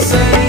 say.